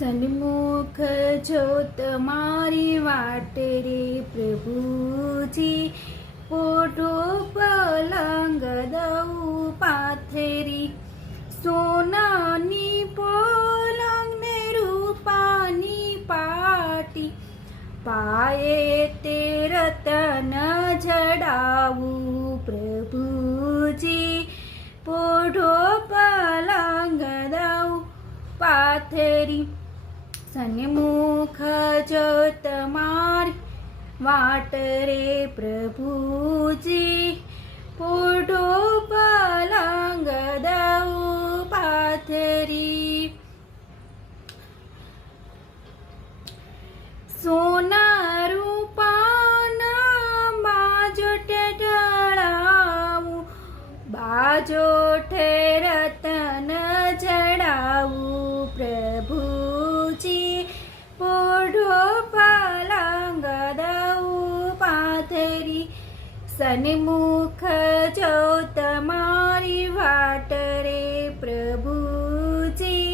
સન્મુખ જો તમારી વાટ રે પ્રભુજી. પોઢો પલંગ દઉં પાથરી. સોનાની પલંગ ને રૂપાની પાટી. પાયે સન્મુખ જો તમારી વાટ રે પ્રભુજી પોઢો પલંગ દઉ પાથરી સોના રૂપાના બાજોટ ઢળાવું બાજોઠે સન્મુખ જો તમારી વાટ રે પ્રભુજી,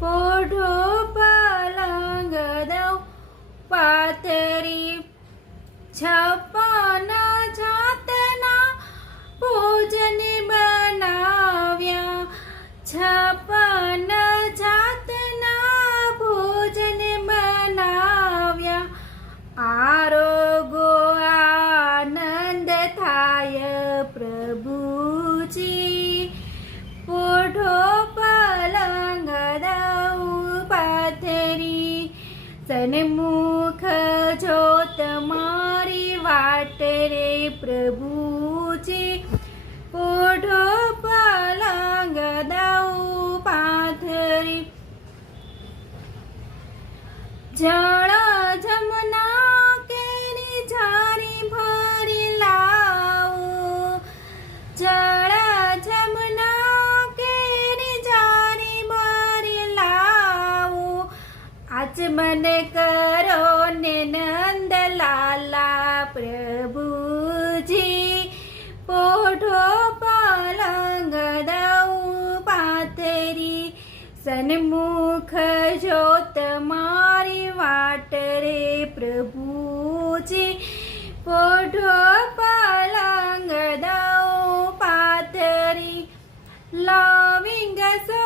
પોઢો પલંગ દઉં પાતરી છપન જાતના ભોજન બનાવ્યા. છપ્પન સન્મુખ જો તમારી વાટ રે પ્રભુજી સન્મુખ જો તમારી વાટ રે પ્રભુજી. પોઢો પલંગ દઉં પાથરી. લવિંગ સોપારીના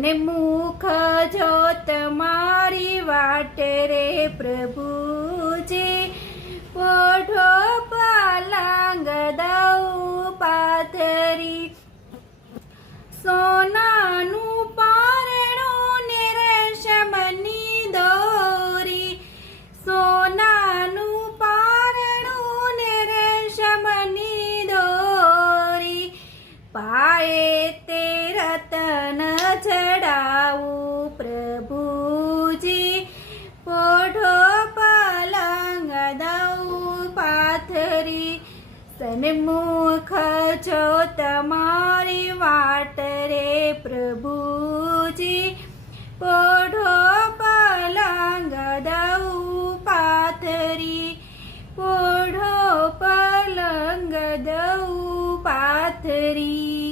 સન્મુખ જોત તમારી વાટ રે પ્રભુજી. પોઢો પલંગ દઉં પાથરી સન્મુખ છો તમારી વાટ રે પ્રભુજી પોઢો પલંગ દઉં પાથરી પોઢો પલંગ દઉં પાથરી